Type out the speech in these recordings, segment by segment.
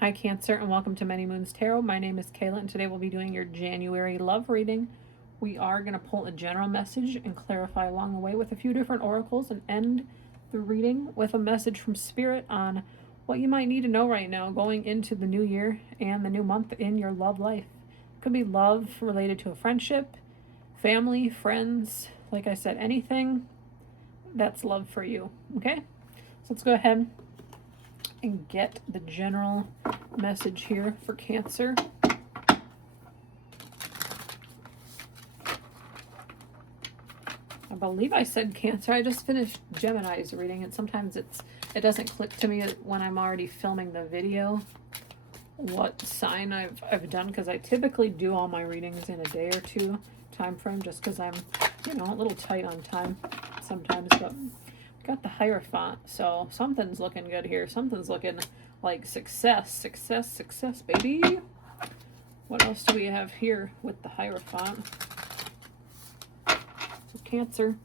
Hi Cancer, and welcome to Many Moons Tarot. My name is Kayla, and today we'll be doing your January love reading. We are going to pull a general message and clarify along the way with a few different oracles and end the reading with a message from Spirit on what you might need to know right now going into the new year and the new month in your love life. It could be love related to a friendship, family, friends, like I said, anything that's love for you. Okay? So let's go ahead and get the general message here for Cancer. I believe I said Cancer. I just finished Gemini's reading, and sometimes it doesn't click to me when I'm already filming the video what sign I've done, because I typically do all my readings in a day or two time frame, just because I'm a little tight on time sometimes. But got the Hierophant, so something's looking good here. Something's looking like success, baby. What else do we have here with the Hierophant? So Cancer.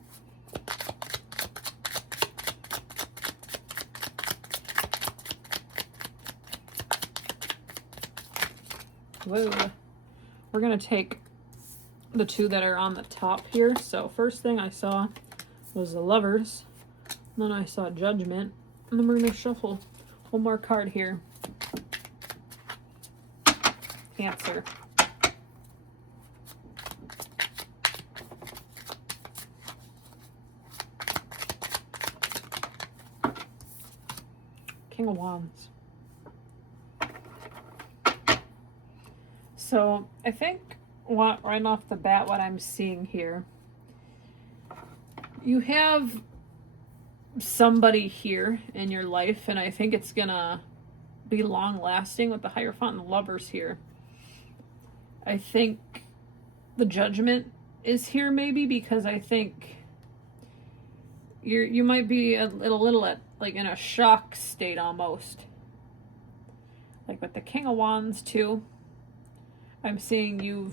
Whoa. We're going to take the two that are on the top here. So first thing I saw was the Lovers. Then I saw Judgment. And then we're going to shuffle one more card here. Cancer. King of Wands. So I think right off the bat what I'm seeing here, you have somebody here in your life, and I think it's gonna be long lasting with the Hierophant and the Lovers here. I think the Judgment is here maybe because I think you might be a little at like in a shock state almost. Like with the King of Wands too, I'm seeing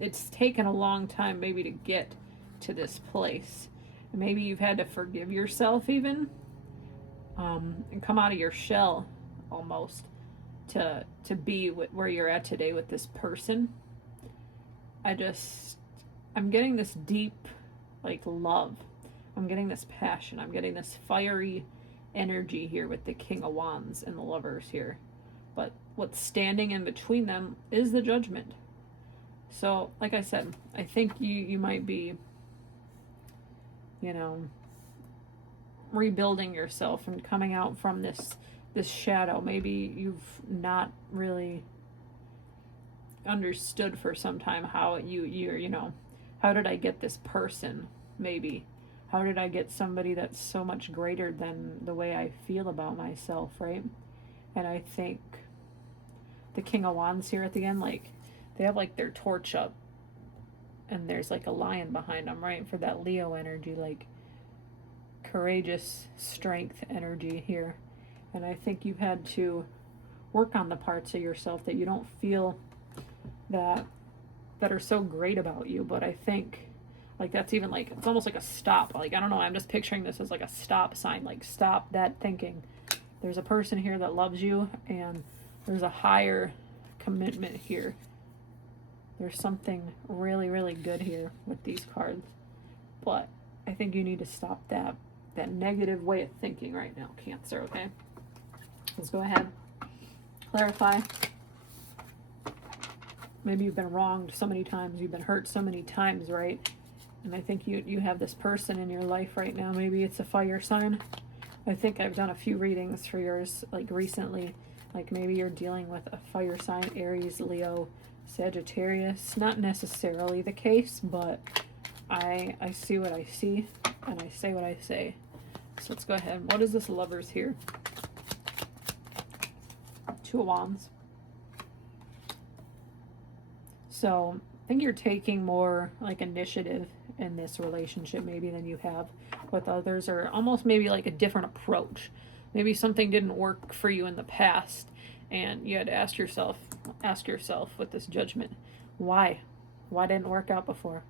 it's taken a long time maybe to get to this place. And maybe you've had to forgive yourself even, and come out of your shell almost to be where you're at today with this person. I'm getting this deep like love. I'm getting this passion. I'm getting this fiery energy here with the King of Wands and the Lovers here. But what's standing in between them is the Judgment. So, like I said, I think you might be, rebuilding yourself and coming out from this shadow. Maybe you've not really understood for some time how how did I get this person? Maybe how did I get somebody that's so much greater than the way I feel about myself, right? And I think the King of Wands here at the end, like they have like their torch up and there's like a lion behind them, right? For that Leo energy, like courageous strength energy here. And I think you've had to work on the parts of yourself that you don't feel that are so great about you. But I think like that's even like it's almost like a stop. Like I don't know, I'm just picturing this as like a stop sign. Like stop that thinking. There's a person here that loves you, and there's a higher commitment here. There's something really, really good here with these cards. But I think you need to stop that negative way of thinking right now, Cancer, okay? Let's go ahead. Clarify. Maybe you've been wronged so many times. You've been hurt so many times, right? And I think you have this person in your life right now. Maybe it's a fire sign. I think I've done a few readings for yours, like recently. Like maybe you're dealing with a fire sign, Aries, Leo, Sagittarius. Not necessarily the case, but I see what I see, and I say what I say. So let's go ahead. What is this Lovers here? Two of Wands. So I think you're taking more like initiative in this relationship maybe than you have with others, or almost maybe like a different approach. Maybe something didn't work for you in the past, and you had to ask yourself with this Judgment, why didn't it work out before?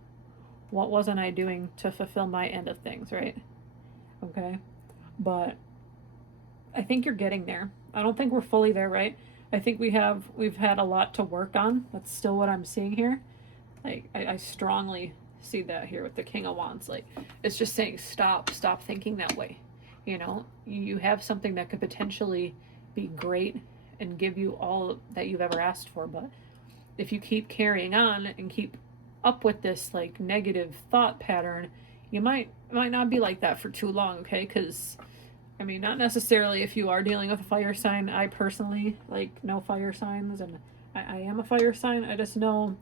What wasn't I doing to fulfill my end of things, right? Okay, but I think you're getting there. I don't think we're fully there, right? I think we've had a lot to work on. That's still what I'm seeing here. Like, I strongly see that here with the King of Wands. Like, it's just saying stop thinking that way. You know, you have something that could potentially be great and give you all that you've ever asked for, but if you keep carrying on and keep up with this like negative thought pattern, you might not be like that for too long, okay? Because I mean, not necessarily if you are dealing with a fire sign. I personally like no fire signs, and I am a fire sign. I just know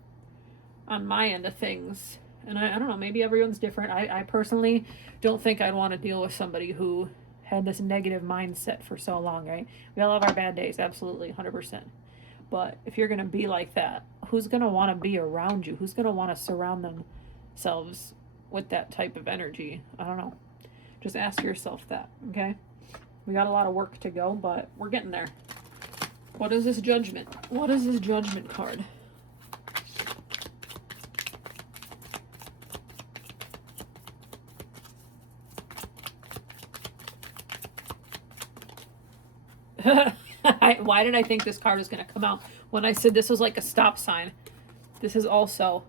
on my end of things, and I don't know, maybe everyone's different. I personally don't think I'd want to deal with somebody who had this negative mindset for so long, right? We all have our bad days, absolutely, 100%. But if you're going to be like that, who's going to want to be around you? Who's going to want to surround themselves with that type of energy? I don't know. Just ask yourself that, okay? We got a lot of work to go, but we're getting there. What is this Judgment? What is this Judgment card? Why did I think this card was going to come out? When I said this was like a stop sign, this is also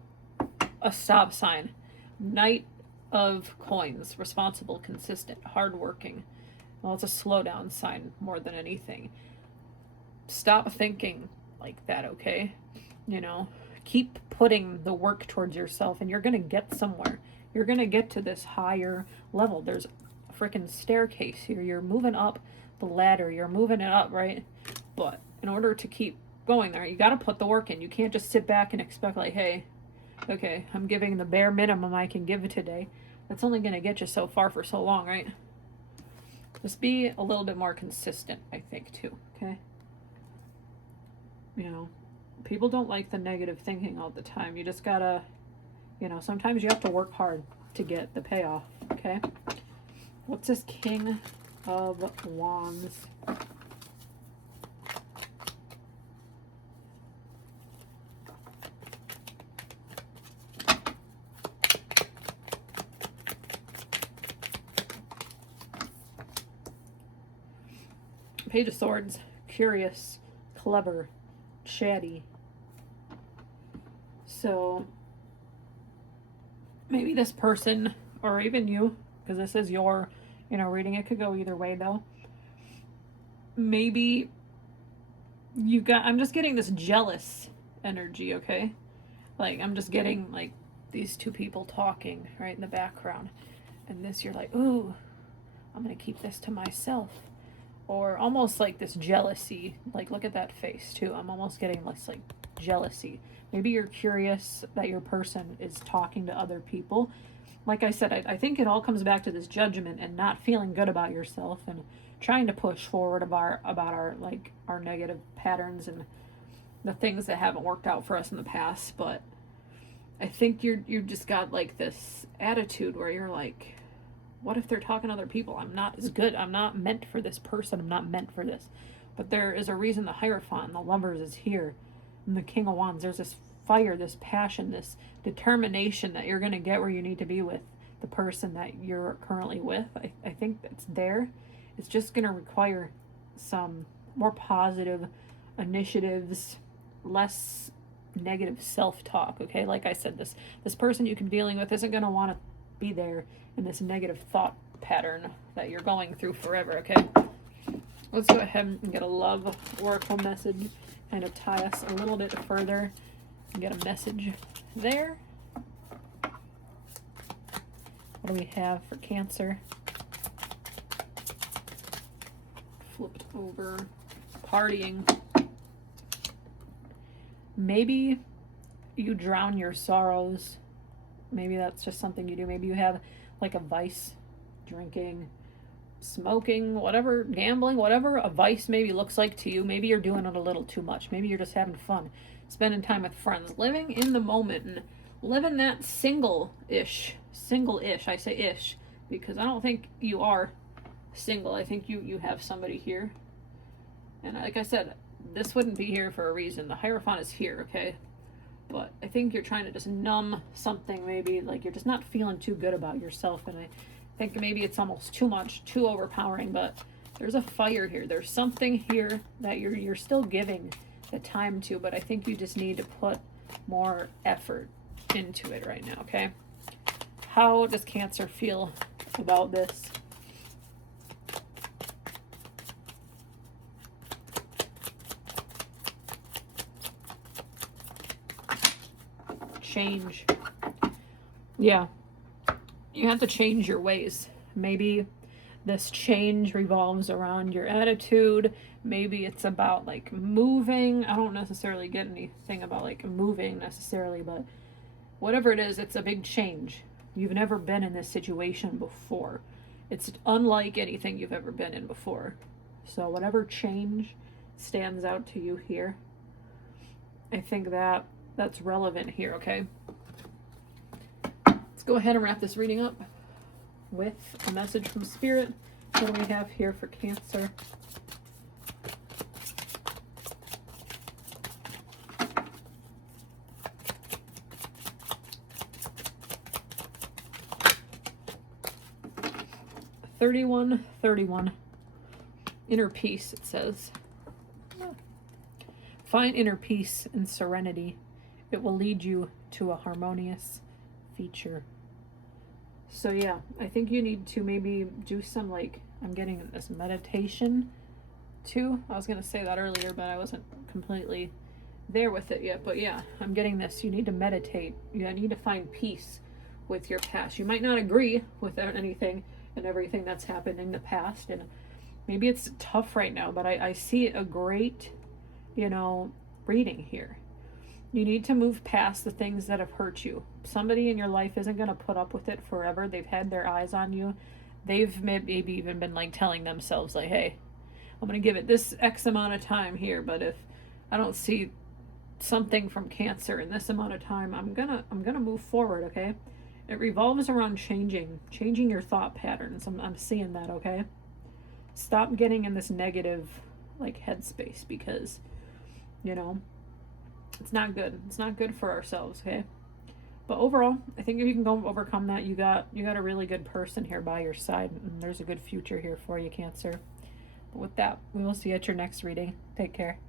a stop sign. Knight of Coins, responsible, consistent, hardworking. Well, it's a slowdown sign more than anything. Stop thinking like that, okay? You know, keep putting the work towards yourself and you're going to get somewhere. You're going to get to this higher level. There's a freaking staircase here. You're moving up the ladder. You're moving it up, right? But in order to keep going there, you got to put the work in. You can't just sit back and expect like, hey, okay, I'm giving the bare minimum I can give today. That's only going to get you so far for so long, right? Just be a little bit more consistent, I think, too, okay? You know, people don't like the negative thinking all the time. You just gotta, you know, sometimes you have to work hard to get the payoff, okay? What's this King of Wands? Page of Swords, curious, clever, chatty. So maybe this person, or even you, because this is your, you know, reading, it could go either way though. Maybe you got, I'm just getting this jealous energy, okay? Like, I'm just getting like these two people talking right in the background. And this, you're like, ooh, I'm gonna keep this to myself. Or almost like this jealousy. Like, look at that face too. I'm almost getting this like jealousy. Maybe you're curious that your person is talking to other people. Like I said, I think it all comes back to this judgment and not feeling good about yourself and trying to push forward about our like our negative patterns and the things that haven't worked out for us in the past. But I think you just got like this attitude where you're like, what if they're talking to other people? I'm not as good. I'm not meant for this person. I'm not meant for this. But there is a reason the Hierophant and the Lovers is here. And the King of Wands, there's this fire, this passion, this determination that you're going to get where you need to be with the person that you're currently with. I think that's there. It's just going to require some more positive initiatives, less negative self-talk, okay? Like I said, this person you can be dealing with isn't going to want to be there in this negative thought pattern that you're going through forever, okay? Let's go ahead and get a love oracle message, kind of tie us a little bit further and get a message there. What do we have for Cancer? Flipped over. Partying. Maybe you drown your sorrows. Maybe that's just something you do. Maybe you have like a vice, drinking, smoking, whatever, gambling, whatever a vice maybe looks like to you. Maybe you're doing it a little too much. Maybe you're just having fun, spending time with friends, living in the moment and living that single-ish, I say ish, because I don't think you are single. I think you have somebody here. And like I said, this wouldn't be here for a reason. The Hierophant is here, okay? But I think you're trying to just numb something, maybe like you're just not feeling too good about yourself. And I think maybe it's almost too much, too overpowering. But There's a fire here. There's something here that you're still giving the time to, but I think you just need to put more effort into it right now, okay? How does Cancer feel about this? Change. Yeah. You have to change your ways. Maybe this change revolves around your attitude. Maybe it's about like moving. I don't necessarily get anything about like moving necessarily, but whatever it is, it's a big change. You've never been in this situation before. It's unlike anything you've ever been in before. So whatever change stands out to you here, I think that's relevant here, okay? Let's go ahead and wrap this reading up with a message from Spirit. What do we have here for Cancer? $31. Inner peace, it says. Find inner peace and serenity. It will lead you to a harmonious future. So yeah, I think you need to maybe do some, like, I'm getting this meditation too. I was going to say that earlier, but I wasn't completely there with it yet. But yeah, I'm getting this. You need to meditate. You need to find peace with your past. You might not agree with anything and everything that's happened in the past, and maybe it's tough right now, but I see a great, reading here. You need to move past the things that have hurt you. Somebody in your life isn't going to put up with it forever. They've had their eyes on you. They've maybe even been like telling themselves like, hey, I'm going to give it this X amount of time here, but if I don't see something from Cancer in this amount of time, I'm going to move forward, okay? It revolves around changing your thought patterns. I'm seeing that, okay? Stop getting in this negative, like, headspace, because, it's not good. It's not good for ourselves, okay? But overall, I think if you can go overcome that, you got a really good person here by your side, and there's a good future here for you, Cancer. But with that, we will see you at your next reading. Take care.